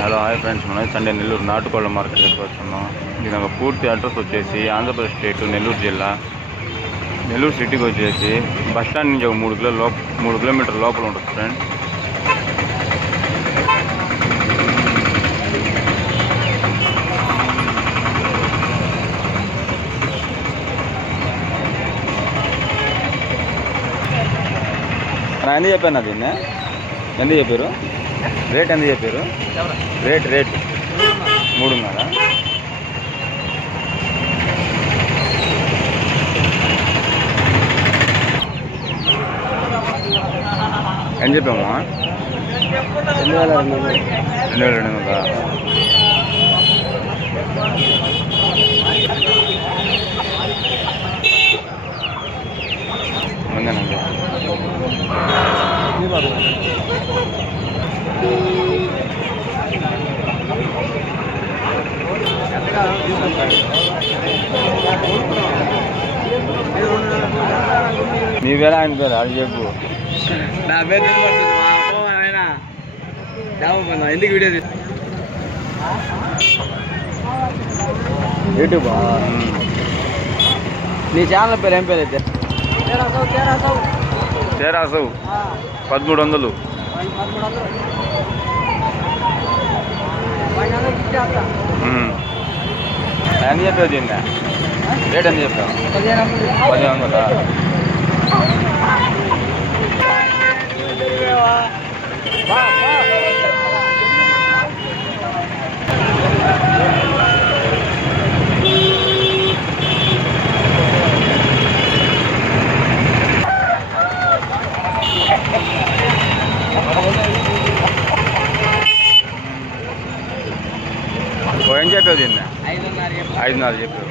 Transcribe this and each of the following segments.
Hello hi friends, మనం Sunday Nellore నాటుకోళ్ల market దగ్గర వచ్చున్నాం. దీని ఒక పూర్తి అడ్రస్ వచ్చేసి ఆంధ్రప్రదేశ్ స్టేట్ నెల్లూరు జిల్లా నెల్లూరు సిటీకి వచ్చేసి బస్ స్టాండ్ నుంచి ఒక 3 కిలోమీటర్ లోపల ఉంటుంది ఫ్రెండ్స్. ఎంత చెప్పాను దీన్ని? ఎంత చెప్పారు? రేట్ ఎంత చెప్పారు? రేట్ 3.5. ఎంత చెప్పామా? 2200. ముందేనండి. నీ పేరు ఆయన పేరు అది చెప్పు. నా పేరు ఎందుకు వీడియో తీసు యూట్యూబ్. నీ ఛానల్ పేరు ఏం పేరు అయితే? తేరాసు 1300. ఎంత చెప్పావు దీన్ని? రేట్ ఎంత చెప్పావు? 1500. ఏం చెప్పావు దీన్ని? 5.5 చెప్పావు.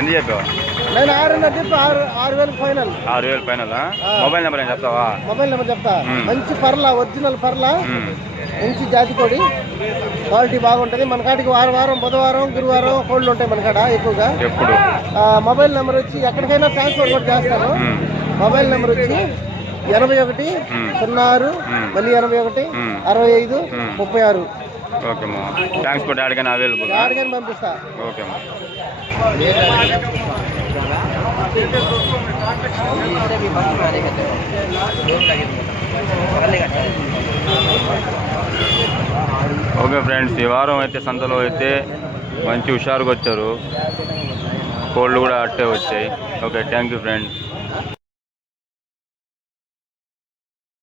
ఎంత చెప్పావు? నేను 6.5 చెప్పి 6,000 ఫైనల్. 6,000 ఫైనల్. మొబైల్ నెంబర్ ఏం చెప్తావా? మొబైల్ నెంబర్ చెప్తా. మంచి పర్లా, ఒరిజినల్ పర్లా, మంచి జాతి కోడి, క్వాలిటీ బాగుంటుంది. మన కాడికి వారం బుధవారం గురువారం కోళ్ళు ఉంటాయి మన కాడ ఎక్కువగా. ఎప్పుడు? మొబైల్ నెంబర్ వచ్చి ఎక్కడికైనా ట్రాన్స్ఫర్ కూడా చేస్తాను. మొబైల్ నెంబర్ వచ్చి 81 06 మళ్ళీ 81 65 36. ఓకే మా, ట్రాన్స్పోర్ట్ ఆడికైనా అవైలబుల్? ఆడికైనా పంపిస్తా. ఓకే మా. ఓకే ఫ్రెండ్స్, ఈ వారం అయితే సంతలో అయితే మంచి హుషారుగా వచ్చారు. కోళ్ళు కూడా అట్టే వచ్చాయి. Okay, thank you friends.